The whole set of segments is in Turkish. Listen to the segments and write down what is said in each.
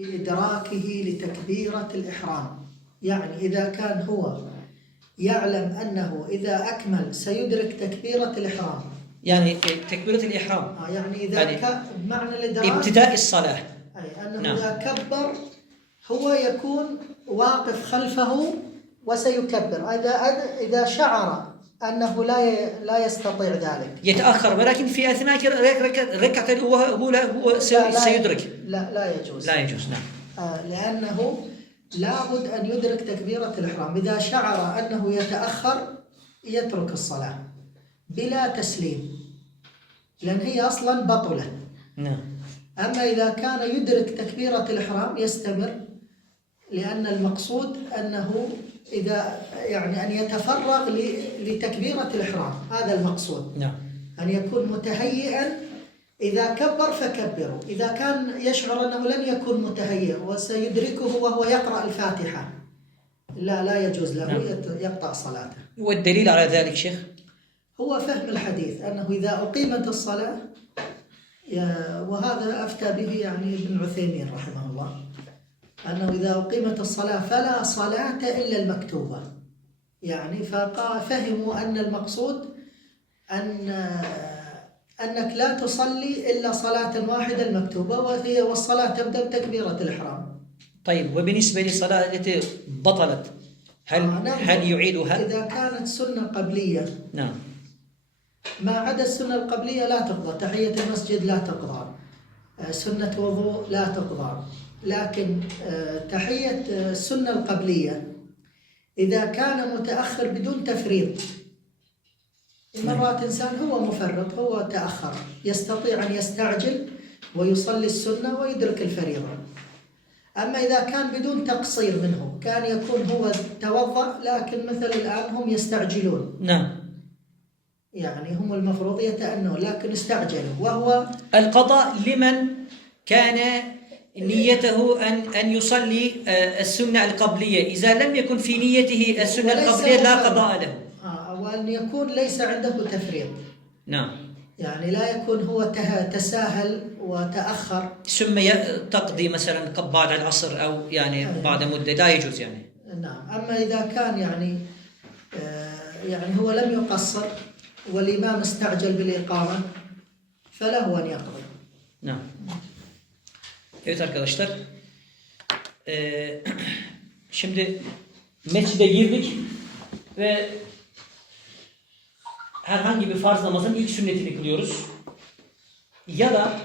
بإدراكه لتكبيرة الإحرام يعني إذا كان هو يعلم أنه إذا أكمل سيدرك تكبيرة الإحرام e, tekbiratul ihram. آه، يعني إذا يعني كان بمعنى الإدراك İbtidai salah. أي أنه نعم. إذا كبر هو يكون واقف خلفه وسيكبر إذا إذا شعر أنه لا لا يستطيع ذلك يتأخر ولكن في أثناء ركعة هو هو لا هو سيدرك. لا لا يجوز لا يجوز نعم. آه، لأنه لابد أن يدرك تكبيرة الإحرام إذا شعر أنه يتأخر يترك الصلاة بلا تسليم لأن هي أصلا بطلت نعم. أما إذا كان يدرك تكبيرة الإحرام يستمر لأن المقصود أنه إذا يعني أن يتفرغ لتكبيرة الإحرام. هذا المقصود. نعم. أن يكون متهيئا. إذا كبر فكبروا. إذا كان يشعر أنه لن يكون متهيئ وسيدركه وهو يقرأ الفاتحة. لا لا يجوز. له نعم. يقطع صلاته. والدليل على ذلك شيخ؟ هو فهم الحديث أنه إذا أقيمت الصلاة وهذا أفتى به يعني ابن عثيمين رحمه الله. أنه إذا أقيمت الصلاة فلا صلاة إلا المكتوبة يعني ففهموا أن المقصود أن أنك لا تصلي إلا صلاة واحدة المكتوبة وهي والصلاة تبدأ بتكبيرة الإحرام طيب وبالنسبة للصلاة التي بطلت هل آه، نعم. هل يعيدها؟ إذا كانت سنة قبلية نعم. ما عدا السنة القبلية لا تقضى تحية المسجد لا تقضى آه، سنة وضوء لا تقضى لكن آه، تحية آه، السنة القبلية. إذا كان متأخر بدون تفريط مرات إنسان هو مفرط هو تأخر يستطيع أن يستعجل ويصلي السنة ويدرك الفريضة. أما إذا كان بدون تقصير منه كان يكون هو توضأ لكن مثل الآن هم يستعجلون. نعم. يعني هم المفروض يتأنون لكن استعجلوا. وهو القضاء لمن كان نيته أن أن يصلي آه، السنة القبلية. إذا لم يكن في نيته السنة القبلية لا. قضاء له. آه وأن يكون ليس عنده تفريط. نعم. يعني لا يكون هو تساهل وتأخر. ثم تقضي مثلا بعد العصر أو يعني أيوة. بعد مدة. لا يجوز يعني. نعم. أما إذا كان يعني آه يعني هو لم يقصر والإمام استعجل بالإقامة فله أن يقضي. Tamam. Evet arkadaşlar. Eee, şimdi mescide girdik ve herhangi bir farz namazın ilk sünnetini kılıyoruz. Ya da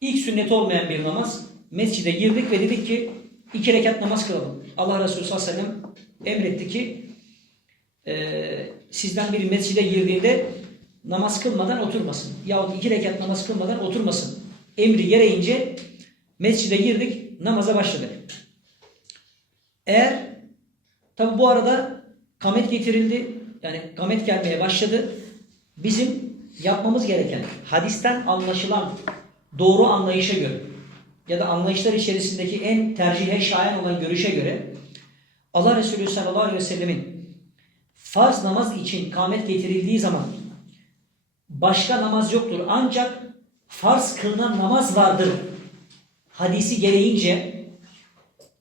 ilk sünnet olmayan bir namaz mescide girdik ve dedik ki iki rekat namaz kılalım. Allah Resulü sallallahu aleyhi ve sellem emretti ki eee, sizden biri mescide girdiğinde namaz kılmadan oturmasın. Yahut iki rekat namaz kılmadan oturmasın. Emri gereğince mescide girdik, namaza başladık. Eğer tabi bu arada kamet getirildi, yani kamet gelmeye başladı. Bizim yapmamız gereken hadisten anlaşılan doğru anlayışa göre ya da anlayışlar içerisindeki en tercihe şayan olan görüşe göre Allah Resulü sallallahu aleyhi ve sellemin farz namaz için kamet getirildiği zaman başka namaz yoktur. Ancak farz kılınan namaz vardır. Hadisi gereğince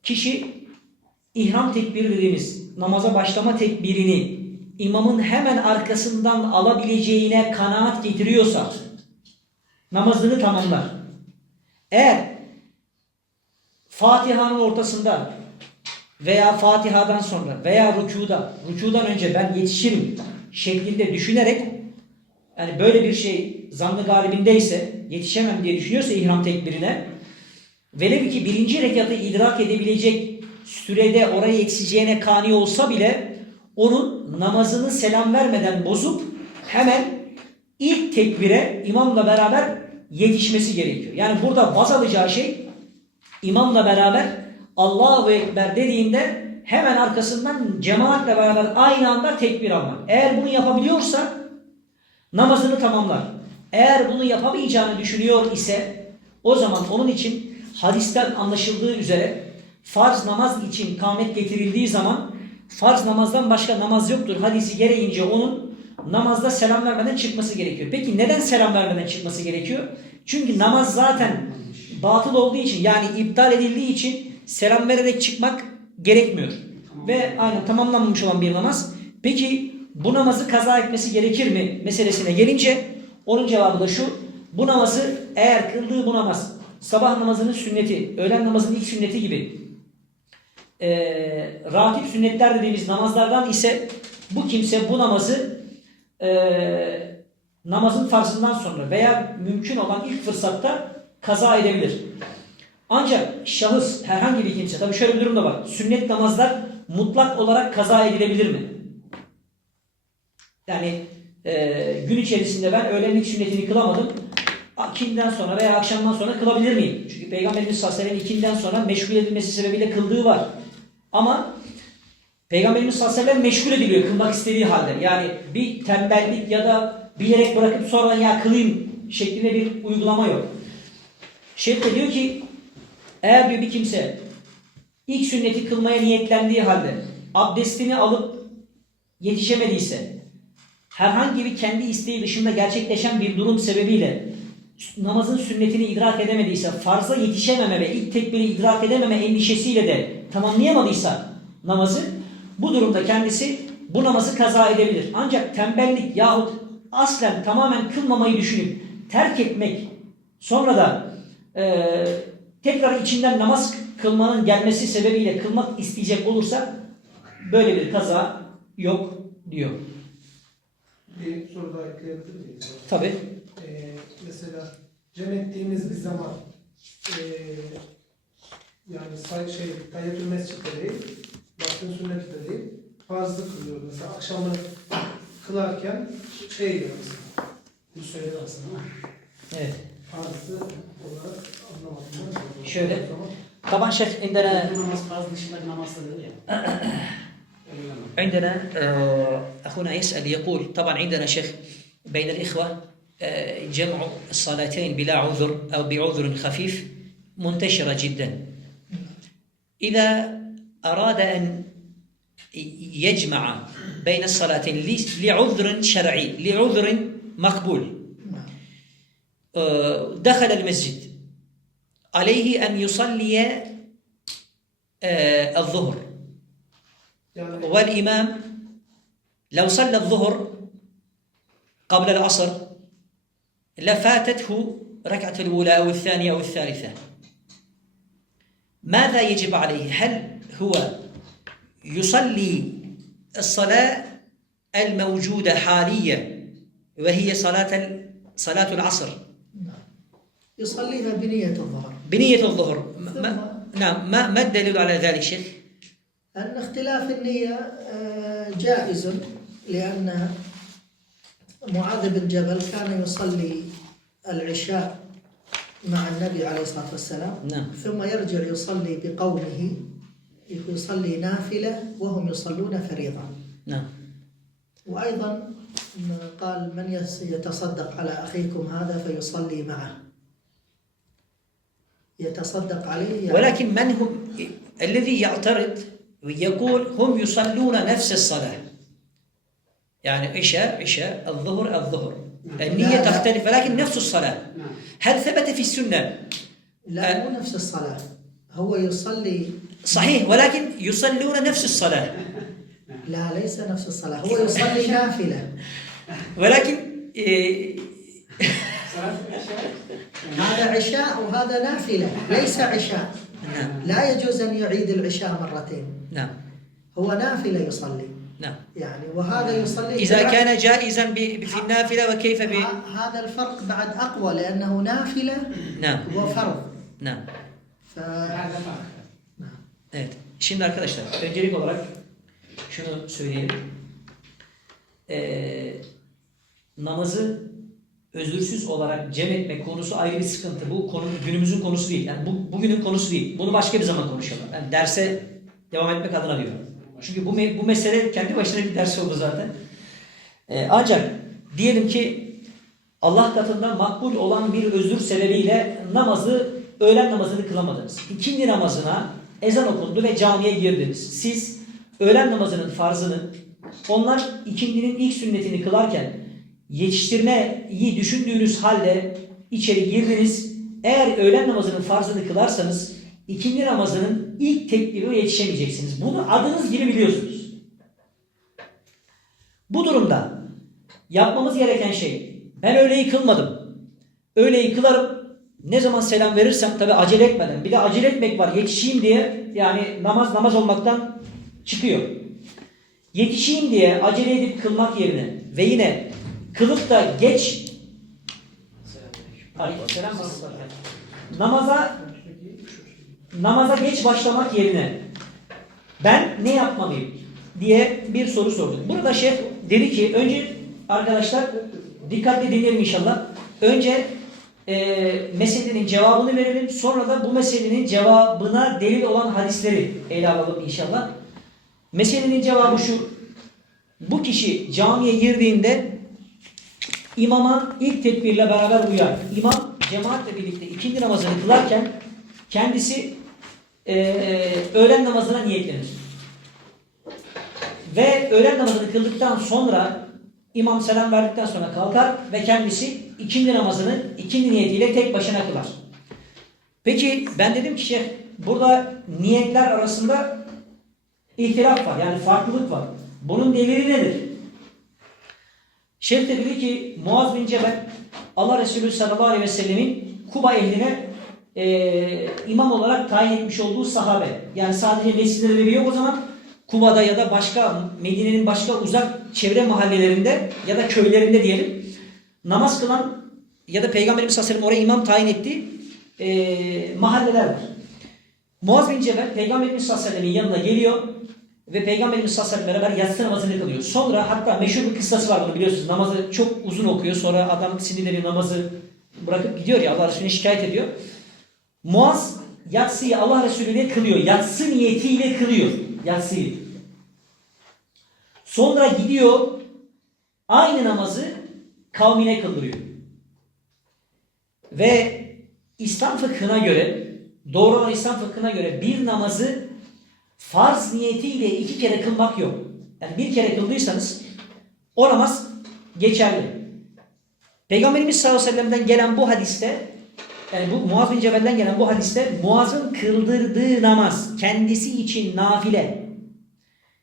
kişi ihram tekbiri dediğimiz namaza başlama tekbirini imamın hemen arkasından alabileceğine kanaat getiriyorsa namazını tamamlar. Eğer Fatiha'nın ortasında veya Fatiha'dan sonra veya rükuda, rükudan önce ben yetişirim şeklinde düşünerek yani böyle bir şey zannı galibindeyse yetişemem diye düşünüyorsa ihram tekbirine velev ki birinci rekatı idrak edebilecek sürede oraya yetişeceğine kani olsa bile onun namazını selam vermeden bozup hemen ilk tekbire imamla beraber yetişmesi gerekiyor. Yani burada baz alacağı şey imamla beraber Allahu Ekber dediğinde hemen arkasından cemaatle beraber aynı anda tekbir almak. Eğer bunu yapabiliyorsa namazını tamamlar. Eğer bunu yapamayacağını düşünüyor ise o zaman onun için hadisten anlaşıldığı üzere farz namaz için kâmet getirildiği zaman farz namazdan başka namaz yoktur. Hadisi gereğince onun namazda selam vermeden çıkması gerekiyor. Peki neden selam vermeden çıkması gerekiyor? Çünkü namaz zaten batıl olduğu için yani iptal edildiği için selam vererek çıkmak gerekmiyor. Ve aynen tamamlanmamış olan bir namaz. Peki bu namazı kaza etmesi gerekir mi meselesine gelince onun cevabı da şu. Bu namazı eğer kıldığı bu namaz sabah namazının sünneti, öğlen namazının ilk sünneti gibi e, ratip sünnetler dediğimiz namazlardan ise bu kimse bu namazı e, namazın farzından sonra veya mümkün olan ilk fırsatta kaza edebilir. Ancak şahıs herhangi bir kimse tabii şöyle bir durum da var. Sünnet namazlar mutlak olarak kaza edilebilir mi? Yani e, gün içerisinde ben öğlenlik sünnetini kılamadım. İkinden sonra veya akşamdan sonra kılabilir miyim? Çünkü Peygamberimiz sallallahu aleyhi ve sellem ikinden sonra meşgul edilmesi sebebiyle kıldığı var. Ama Peygamberimiz sallallahu aleyhi ve sellem meşgul ediliyor kılmak istediği halde. Yani bir tembellik ya da bilerek bırakıp sonra ya kılayım şeklinde bir uygulama yok. Şeyh de diyor ki eğer diyor bir kimse ilk sünneti kılmaya niyetlendiği halde abdestini alıp yetişemediyse herhangi bir kendi isteği dışında gerçekleşen bir durum sebebiyle namazın sünnetini idrak edemediyse, farza yetişememe ve ilk tekbiri idrak edememe endişesiyle de tamamlayamadıysa namazı, bu durumda kendisi bu namazı kaza edebilir. Ancak tembellik yahut aslen tamamen kılmamayı düşünüp terk etmek, sonra da e, tekrar içinden namaz kılmanın gelmesi sebebiyle kılmak isteyecek olursa böyle bir kaza yok diyor. Bir soru daha ekleyebilir miyim? Tabi Ee, mesela cem ettiğimiz bir zaman ee, yani say şey tayyatül mescitte değil, baktın sünneti de değil, farzı kılıyor. Mesela akşamı kılarken şey diyor mesela. Bu söyledi aslında ama Evet. farzı olarak anlamadım. Şöyle. O zaman طبعا شيخ عندنا namaz farz dışındaki namazları ya. عندنا آه، أخونا يسأل يقول طبعا عندنا شيخ بين الإخوة آه، جمع الصلاتين بلا عذر أو بعذر خفيف منتشرة جدا. إذا أراد أن يجمع بين الصلاتين لعذر شرعي لعذر مقبول. آه، دخل المسجد. عليه أن يصلي آه، الظهر. والإمام لو صلى الظهر قبل العصر لفاتته ركعة الأولى أو الثانية أو الثالثة ماذا يجب عليه؟ هل هو يصلي الصلاة الموجودة حاليا وهي صلاة صلاة العصر نعم. يصليها بنية الظهر بنية الظهر ما- ما نعم ما ما الدليل على ذلك شيخ؟ أن اختلاف النية آه، جائز لأن معاذ بن جبل كان يصلي العشاء مع النبي عليه الصلاة والسلام. نعم. ثم يرجع يصلي بقومه يصلي نافلة وهم يصلون فريضة. نعم. وأيضا قال من يتصدق على أخيكم هذا فيصلي معه. يتصدق عليه يعني ولكن من هم الذي يعترض ويقول هم يصلون نفس الصلاة. يعني عشاء عشاء الظهر الظهر. النية. تختلف ولكن نفس الصلاة. نعم. هل ثبت في السنة؟ لا مو نفس الصلاة. هو يصلي. صحيح ولكن يصلون نفس الصلاة. لا ليس نفس الصلاة. هو يصلي نافلة. ولكن إيه، هذا عشاء وهذا نافلة. ليس عشاء. نعم. لا يجوز أن يعيد العشاء مرتين. نعم. هو نافلة يصلي. نعم يعني وهذا يصلي إذا برا- كان جائزا ب- في النافلة وكيف ب ه- هذا الفرق بعد أقوى لأنه نافلة نعم وفرض نعم ف... Nerede fark? Evet. Şimdi arkadaşlar öncelik olarak şunu söyleyelim. Ee, namazı özürsüz olarak cem etmek konusu ayrı bir sıkıntı. Bu konu günümüzün konusu değil. Yani bu, bugünün konusu değil. Bunu başka bir zaman konuşalım. Yani derse devam etmek adına diyorum. Çünkü bu, bu mesele kendi başına bir ders oldu zaten. Ee, ancak diyelim ki Allah katında makbul olan bir özür sebebiyle namazı, öğlen namazını kılamadınız. İkindi namazına ezan okundu ve camiye girdiniz. Siz öğlen namazının farzını, onlar ikindinin ilk sünnetini kılarken yetiştirmeyi düşündüğünüz halde içeri girdiniz eğer öğlen namazının farzını kılarsanız ikindi namazının ilk tekbirine yetişemeyeceksiniz. Bunu adınız gibi biliyorsunuz. Bu durumda yapmamız gereken şey ben öğleyi kılmadım. Öğleyi kılarım. Ne zaman selam verirsem tabi acele etmeden. Bir de acele etmek var yetişeyim diye yani namaz namaz olmaktan çıkıyor. Yetişeyim diye acele edip kılmak yerine ve yine kılıp da geç Aleykümselam. namaza namaza geç başlamak yerine ben ne yapmalıyım diye bir soru sordum. Burada şeyh dedi ki önce arkadaşlar dikkatle dinleyelim inşallah. Önce e, meselenin cevabını verelim. Sonra da bu meselenin cevabına delil olan hadisleri ele alalım inşallah. Meselenin cevabı şu. Bu kişi camiye girdiğinde imama ilk tekbirle beraber uyar. İmam cemaatle birlikte ikindi namazını kılarken kendisi e, öğlen namazına niyetlenir. Ve öğlen namazını kıldıktan sonra imam selam verdikten sonra kalkar ve kendisi ikindi namazını ikindi niyetiyle tek başına kılar. Peki ben dedim ki şeyh burada niyetler arasında ihtilaf var yani farklılık var. Bunun delili nedir? Şeyh de dedi ki Muaz bin Cebel Allah Resulü sallallahu aleyhi ve sellemin Kuba ehline e, imam olarak tayin etmiş olduğu sahabe. Yani sadece Mescid-i Nebevi yok o zaman Kuba'da ya da başka Medine'nin başka uzak çevre mahallelerinde ya da köylerinde diyelim namaz kılan ya da Peygamberimiz sallallahu aleyhi ve sellem oraya imam tayin ettiği e, mahalleler var. Muaz bin Cebel Peygamberimiz sallallahu aleyhi ve sellemin yanına geliyor ve Peygamberimiz sallallahu aleyhi ve sellem beraber yatsı namazını kılıyor. Sonra hatta meşhur bir kıssası var bunu biliyorsunuz. Namazı çok uzun okuyor. Sonra adam sinirleri namazı bırakıp gidiyor ya Allah Resulü'ne şikayet ediyor. Muaz yatsıyı Allah Resulü ile kılıyor. Yatsı niyetiyle kılıyor. Yatsıyı. Sonra gidiyor aynı namazı kavmine kıldırıyor. Ve İslam fıkhına göre doğru olan İslam fıkhına göre bir namazı farz niyetiyle iki kere kılmak yok. Yani bir kere kıldıysanız o namaz geçerli. Peygamberimiz sallallahu aleyhi ve sellem'den gelen bu hadiste yani bu Muaz bin Cebel'den gelen bu hadiste Muaz'ın kıldırdığı namaz kendisi için nafile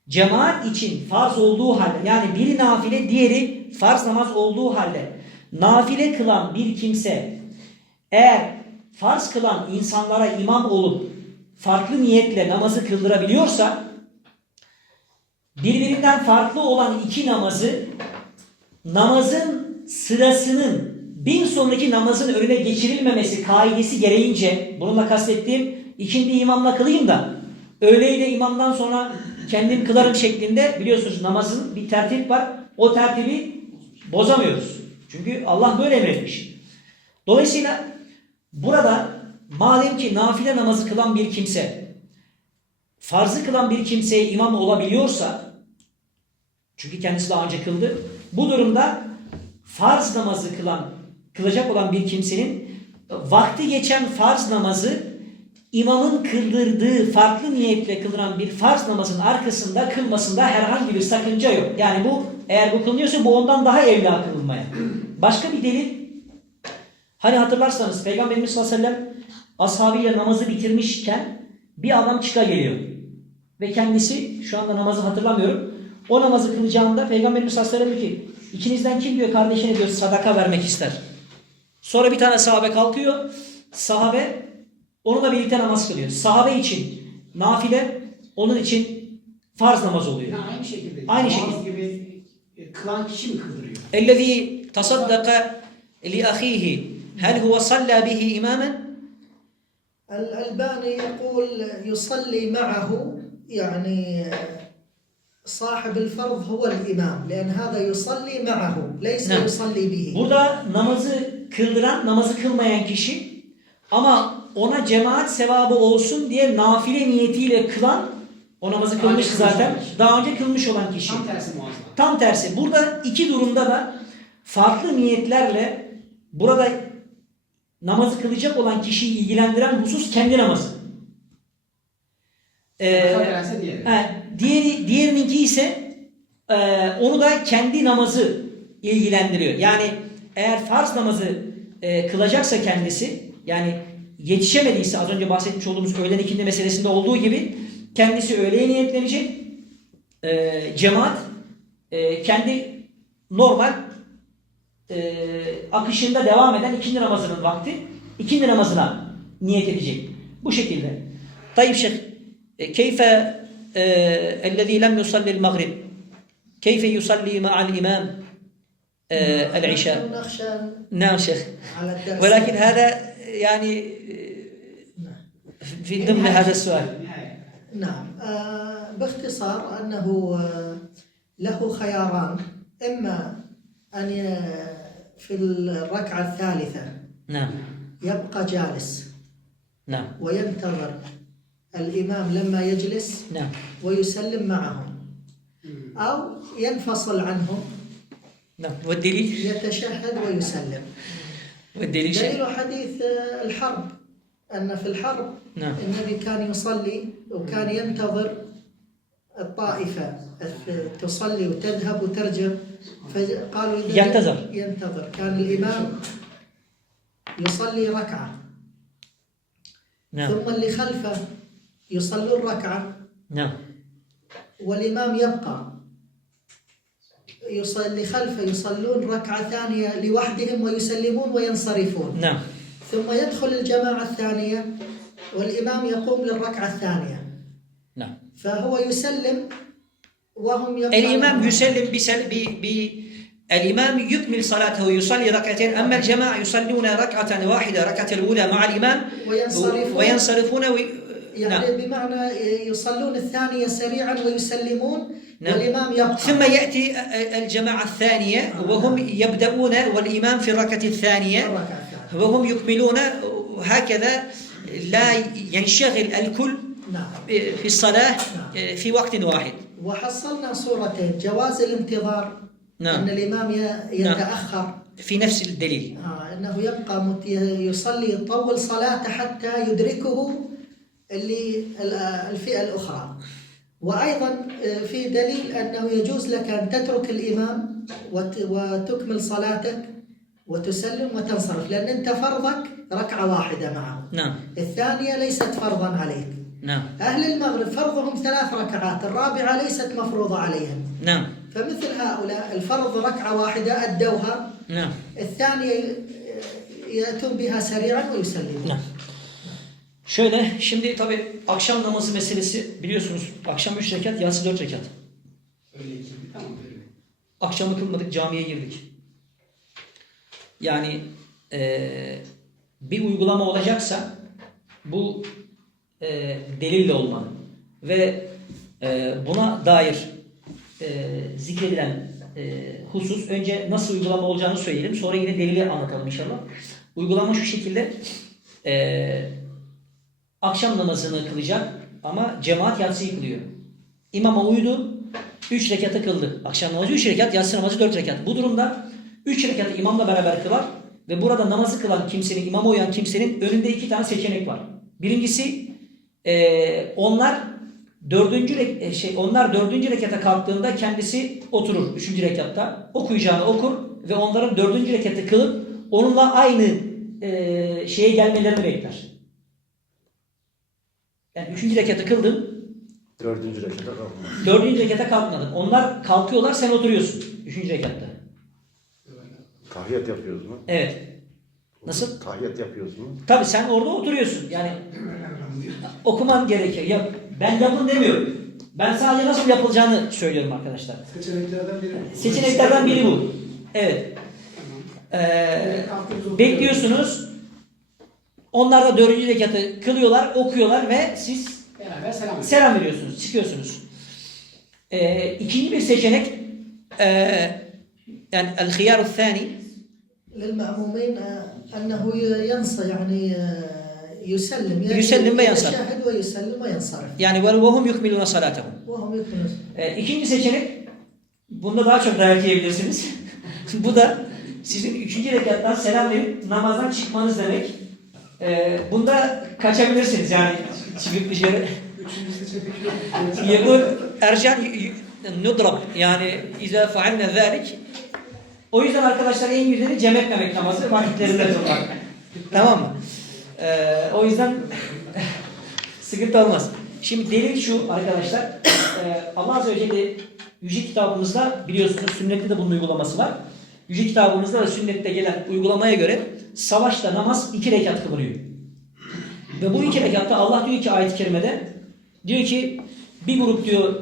cemaat için farz olduğu halde yani biri nafile diğeri farz namaz olduğu halde nafile kılan bir kimse eğer farz kılan insanlara imam olup farklı niyetle namazı kıldırabiliyorsa birbirinden farklı olan iki namazı namazın sırasının bir sonraki namazın önüne geçirilmemesi kaidesi gereğince bununla kastettiğim ikindi imamla kılayım da öğleyi de imamdan sonra kendim kılarım şeklinde biliyorsunuz namazın bir tertip var. O tertibi bozamıyoruz. Çünkü Allah böyle emretmiş. Dolayısıyla burada madem ki nafile namazı kılan bir kimse farzı kılan bir kimseye imam olabiliyorsa çünkü kendisi daha önce kıldı. Bu durumda farz namazı kılan, kılacak olan bir kimsenin vakti geçen farz namazı imamın kıldırdığı farklı niyetle kılınan bir farz namazın arkasında kılmasında herhangi bir sakınca yok. Yani bu eğer bu kılınıyorsa bu ondan daha evla kılınmaya. Başka bir delil hani hatırlarsanız Peygamberimiz sallallahu aleyhi ve sellem ashabıyla namazı bitirmişken bir adam çıka geliyor. Ve kendisi şu anda namazı hatırlamıyorum. O namazı kılacağında Peygamberimiz sallallahu aleyhi ve sellem diyor ki ikinizden kim diyor kardeşine diyor sadaka vermek ister. Sonra bir tane sahabe kalkıyor. Sahabe onunla birlikte namaz kılıyor. Sahabe için nafile, onun için farz namaz oluyor. Yani aynı şekilde. Aynı Namaz şekilde. gibi e, kılan kişi mi kıldırıyor? الذي تصدق لأخيه هل هو صلى به إماما؟ الألباني يقول يصلي معه يعني صاحب الفرض هو الإمام لأن هذا يصلي معه ليس نعم. يصلي به Burada namazı kıldıran, namazı kılmayan kişi ama ona cemaat sevabı olsun diye nafile niyetiyle kılan o namazı kılmış önce kılmış zaten. kişi. Daha önce kılmış olan kişi. Tam tersi muazzam. Tam tersi. Burada iki durumda da farklı niyetlerle burada namazı kılacak olan kişiyi ilgilendiren husus kendi namazı. Ee, diğeri. he, diğeri, diğerininki ise e, onu da kendi namazı ilgilendiriyor. Yani eğer farz namazı e, kılacaksa kendisi Yani yetişemediyse az önce bahsetmiş olduğumuz öğlen ikindi meselesinde olduğu gibi kendisi öğleye niyetlenecek. Ee, cemaat e, kendi normal e, akışında devam eden ikindi namazının vakti ikindi namazına niyet edecek. Bu şekilde. Tayyip Şeyh e, keyfe e, ellezî lem yusallil maghrib keyfe yusalli ma'al imam işa نخشى. نعم شيخ. ولكن هذا يعني في ضمن هذا السؤال. نعم. آه، باختصار أنه آه، له خياران. إما أن في الركعة الثالثة نعم. يبقى جالس. نعم. وينتظر الإمام لما يجلس نعم. ويسلم معهم. أو ينفصل عنهم. نعم والدليل؟ يتشهد ويسلم. والدليل دليل حديث آه، الحرب. أن في الحرب نعم. النبي كان يصلي وكان ينتظر الطائفة تصلي وتذهب وترجع. فقالوا ينتظر. ينتظر. كان الإمام يصلي ركعة. نعم. ثم اللي خلفه يصلون ركعة. نعم. والإمام يبقى. يصلي خلفه يصلون ركعة ثانية لوحدهم ويسلمون وينصرفون. نعم. ثم يدخل الجماعة الثانية والإمام يقوم للركعة الثانية. نعم. فهو يسلم وهم الإمام يسلم بسل... ب... ب... الإمام يكمل صلاته ويصلي ركعتين أما الجماعة يصلون ركعة واحدة ركعة الأولى مع الإمام وينصرفون. وينصرفون وي... يعني نعم. بمعنى يصلون الثانية سريعا ويسلمون نعم. والإمام يبقى. ثم يأتي الجماعة الثانية وهم يبدأون والإمام في الركعة الثانية وهم يكملون هكذا لا ينشغل الكل نعم. في الصلاة في وقت واحد. وحصلنا صورتين جواز الانتظار نعم. أن الإمام نعم. يتأخر. في نفس الدليل. آه أنه يبقى يصلي يطول صلاته حتى يدركه الفئة الأخرى. وأيضا آه، في دليل أنه يجوز لك أن تترك الإمام وت- وتكمل صلاتك وتسلم وتنصرف لأن أنت فرضك ركعة واحدة معه. نعم. الثانية ليست فرضا عليك. نعم. أهل المغرب فرضهم ثلاث ركعات الرابعة ليست مفروضة عليهم. نعم. فمثل هؤلاء الفرض ركعة واحدة أدوها. نعم. الثانية يأتون بها سريعا ويسلمون. نعم. Şöyle şimdi tabi akşam namazı meselesi biliyorsunuz akşam 3 rekat yatsı 4 rekat. Öyle ki. Tamam. Akşamı kılmadık camiye girdik. Yani eee, bir uygulama olacaksa bu eee, delille olmalı. Ve eee, buna dair eee, zikredilen eee, husus önce nasıl uygulama olacağını söyleyelim. Sonra yine delili anlatalım inşallah. Uygulama şu şekilde eee, akşam namazını kılacak ama cemaat yatsıyı kılıyor. İmama uydu. 3 rekatı kıldı. Akşam namazı 3 rekat, yatsı namazı 4 rekat. Bu durumda 3 rekatı imamla beraber kılar ve burada namazı kılan kimsenin, imama uyan kimsenin önünde iki tane seçenek var. Birincisi eee, onlar dördüncü e, şey onlar dördüncü rekata kalktığında kendisi oturur üçüncü rekatta okuyacağını okur ve onların dördüncü rekatı kılıp onunla aynı eee, şeye gelmelerini bekler. Yani üçüncü rekatı kıldın, Dördüncü rekata kalkma. Dördüncü rekata kalkmadın. Onlar kalkıyorlar sen oturuyorsun. Üçüncü rekatta. Tahiyat yapıyoruz mu? Evet. Nasıl? Tahiyat yapıyoruz mu? Tabi sen orada oturuyorsun. Yani okuman gerekiyor. Yap. Ben yapın demiyorum. Ben sadece nasıl yapılacağını söylüyorum arkadaşlar. Seçeneklerden biri. Seçeneklerden biri bu. Evet. Ee, bekliyorsunuz. Onlar da dördüncü rekatı kılıyorlar, okuyorlar ve siz Beraber selam verin. selam veriyorsunuz, çıkıyorsunuz. Ee, ikinci bir seçenek ee, yani el-hiyar thani للمأمومين آه، أنه ينص يعني آه، يسلم يعني يسلم وينصرف. يتشهد ويسلم وينصرف yani ve hum yukmiluna salatahum. وهم يكملون Ee, ikinci seçenek bunda daha çok dayak yiyebilirsiniz. Bu da sizin üçüncü rekattan selam verip namazdan çıkmanız demek. Ee, bunda kaçabilirsiniz yani çivik bir şey. Yekul ercan nudrab yani izâ faalne zâlik o yüzden arkadaşlar en güzeli cem etmemek namazı vakitlerinde kılmak. tamam mı? Ee, o yüzden sıkıntı olmaz. Şimdi delil şu arkadaşlar. E, Allah Azze ve Celle Yüce kitabımızda biliyorsunuz sünnette de bunun uygulaması var. Yüce kitabımızda da sünnette gelen uygulamaya göre savaşta namaz iki rekat kılınıyor. Ve bu iki rekatta Allah diyor ki ayet-i kerimede diyor ki bir grup diyor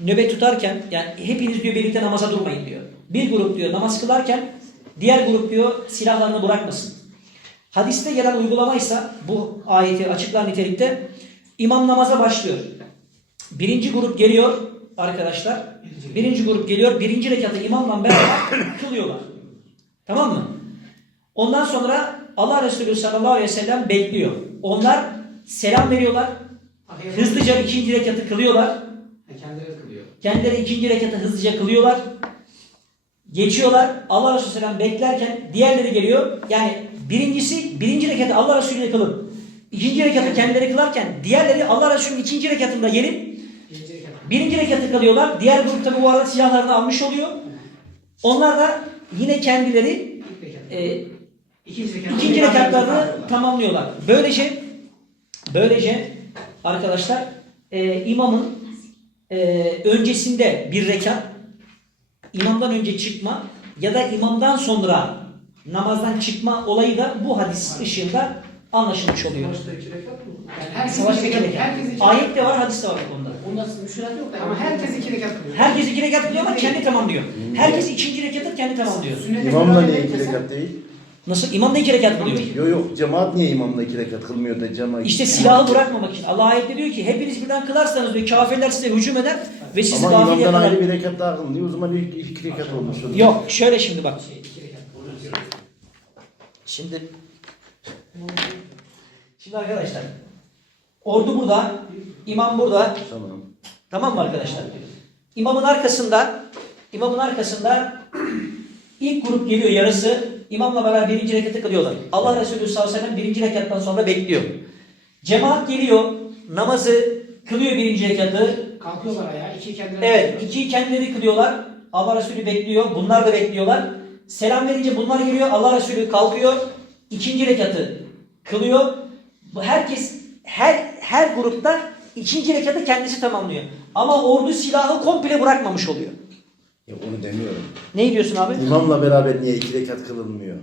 nöbet tutarken yani hepiniz diyor birlikte namaza durmayın diyor. Bir grup diyor namaz kılarken diğer grup diyor silahlarını bırakmasın. Hadiste gelen uygulama ise bu ayeti açıklar nitelikte imam namaza başlıyor. Birinci grup geliyor arkadaşlar. Birinci grup geliyor. Birinci rekatı imamla beraber kılıyorlar. Tamam mı? Ondan sonra Allah Resulü sallallahu aleyhi ve sellem bekliyor. Onlar selam veriyorlar. Hızlıca ikinci rekatı kılıyorlar. Kendileri kılıyor. Kendileri ikinci rekatı hızlıca kılıyorlar. Geçiyorlar. Allah Resulü Selam beklerken diğerleri geliyor. Yani birincisi birinci rekatı Allah Resulü'ne kılıp ikinci rekatı kendileri kılarken diğerleri Allah Resulü'nün ikinci rekatında gelip Birinci rekat. birinci rekatı kılıyorlar. Diğer grup tabi bu arada silahlarını almış oluyor. Onlar da yine kendileri e, İkinci rekat. İkinci rekatlarını tamamlıyorlar. Böylece böylece arkadaşlar e, imamın e, öncesinde bir rekat imamdan önce çıkma ya da imamdan sonra namazdan çıkma olayı da bu hadis ışığında anlaşılmış oluyor. Başta iki rekat mı? Yani herkes Savaş iki rekat. Herkes Ayet de var, hadis de var bu konuda. Onda müşkilat yok da ama herkes iki rekat kılıyor. Herkes iki rekat kılıyor ama kendi tamamlıyor. Herkes ikinci rekatı kendi tamamlıyor. Sünnete İmamla niye iki rekat değil? Nasıl? İmam da iki rekat kılıyor. Yok yok cemaat niye imamla iki rekat kılmıyor da cemaat? İşte silahı bırakmamak için. Allah ayette diyor ki hepiniz birden kılarsanız ve kafirler size hücum eder ve sizi Ama gafil imamdan ayrı bir rekat daha kılınıyor. O zaman iki, iki rekat olmuş olur. Yok şöyle şimdi bak. Şey. Şimdi Şimdi arkadaşlar ordu burada, imam burada. Tamam. Tamam mı arkadaşlar? İmamın arkasında imamın arkasında ilk grup geliyor yarısı. İmamla beraber birinci rekatı kılıyorlar. Allah Resulü sallallahu aleyhi ve sellem birinci rekattan sonra bekliyor. Cemaat geliyor, namazı kılıyor birinci rekatı. Kalkıyorlar ayağa. iki kendileri Evet, kılıyor. ikiyi kendileri kılıyorlar. Allah Resulü bekliyor. Bunlar da bekliyorlar. Selam verince bunlar geliyor. Allah Resulü kalkıyor. İkinci rekatı kılıyor. Herkes her her grupta ikinci rekatı kendisi tamamlıyor. Ama ordu silahı komple bırakmamış oluyor. Ya onu demiyorum. Ne diyorsun abi? İmamla beraber niye iki rekat kılınmıyor?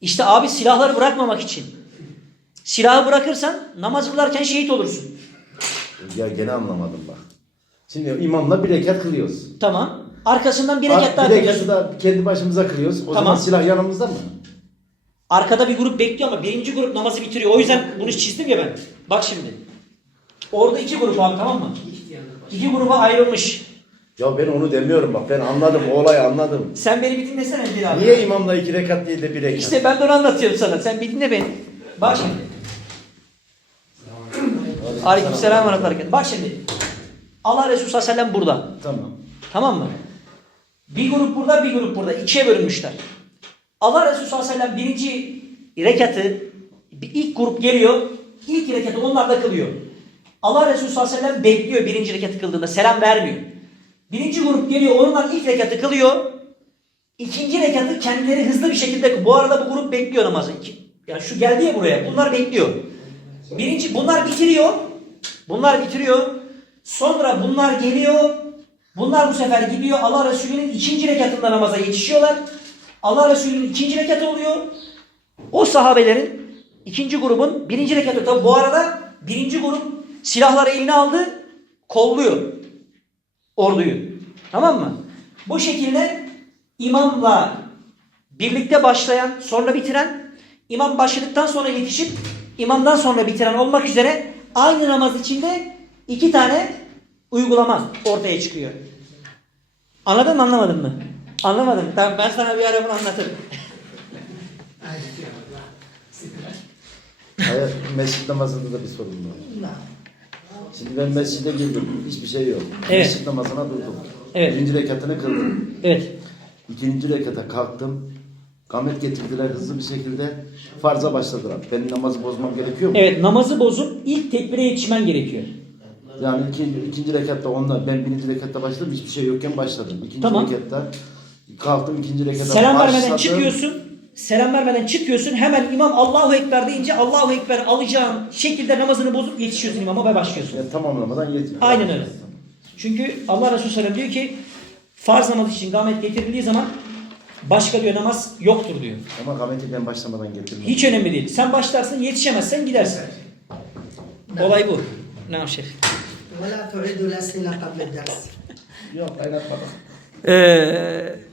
İşte abi silahları bırakmamak için. Silahı bırakırsan namaz kılarken şehit olursun. Ya gene anlamadım bak. Şimdi imamla bir rekat kılıyoruz. Tamam. Arkasından bir rekat daha bir kılıyorsun. rekatı da kendi başımıza kılıyoruz. O Tamam. zaman silah yanımızda mı? Arkada bir grup bekliyor ama birinci grup namazı bitiriyor. O yüzden bunu çizdim ya ben. Bak şimdi. Orada iki grup abi tamam mı? İki gruba ayrılmış. Ya ben onu demiyorum bak ben anladım o olayı anladım. Sen beni bir dinlesene bir abi. Niye imamla iki rekat değil de bir rekat? İşte ben de onu anlatıyorum sana. Sen bir dinle beni. Bak şimdi. Aleykümselam ve rahmetullah. Bak şimdi. Allah Resulü sallallahu aleyhi ve sellem burada. Tamam. Tamam mı? Bir grup burada, bir grup burada. İkiye bölünmüşler. Allah Resulü sallallahu aleyhi ve sellem birinci rekatı, bir ilk grup geliyor. İlk rekatı onlar da kılıyor. Allah Resulü sallallahu aleyhi ve sellem bekliyor birinci rekatı kıldığında. Selam vermiyor. Birinci grup geliyor, onunla ilk rekatı kılıyor. İkinci rekatı kendileri hızlı bir şekilde, bu arada bu grup bekliyor namazı. Yani şu geldi ya buraya, bunlar bekliyor. Birinci, bunlar bitiriyor. Bunlar bitiriyor. Sonra bunlar geliyor. Bunlar bu sefer gidiyor Allah Resulü'nün ikinci rekatında namaza yetişiyorlar. Allah Resulü'nün ikinci rekatı oluyor. O sahabelerin ikinci grubun birinci rekatı. Tabi bu arada birinci grup silahları eline aldı. Kolluyor orduyu. Tamam mı? Bu şekilde imamla birlikte başlayan sonra bitiren imam başladıktan sonra yetişip imamdan sonra bitiren olmak üzere aynı namaz içinde iki tane uygulama ortaya çıkıyor. Anladın mı anlamadın mı? Anlamadım. Tamam ben sana bir ara bunu anlatırım. Hayır, mescit namazında da bir sorun var. Şimdi ben mescide girdim. Hiçbir şey yok. Evet. Mescit namazına durdum. Evet. Birinci rekatını kıldım. Evet. İkinci rekata kalktım. Kamet getirdiler hızlı bir şekilde. Farza başladılar. Benim namazı bozmam gerekiyor mu? Evet namazı bozup ilk tekbire yetişmen gerekiyor. Yani ikinci, ikinci rekatta onlar, ben birinci rekatta başladım. Hiçbir şey yokken başladım. İkinci Tamam. rekatta kalktım ikinci rekata Selam vermeden başladım. çıkıyorsun selam vermeden çıkıyorsun hemen imam Allahu Ekber deyince Allahu Ekber alacağın şekilde namazını bozup yetişiyorsun imama ve başlıyorsun. Yani tamamlamadan yetmiyor. Aynen öyle. Çünkü Allah Resulü sallallahu diyor ki farz namaz için gamet getirildiği zaman başka diyor namaz yoktur diyor. Ama gameti ben başlamadan getirmem. Hiç önemli değil. Sen başlarsın yetişemezsen gidersin. Olay bu. Ne yapacak? Yok kaynatmadım. Eee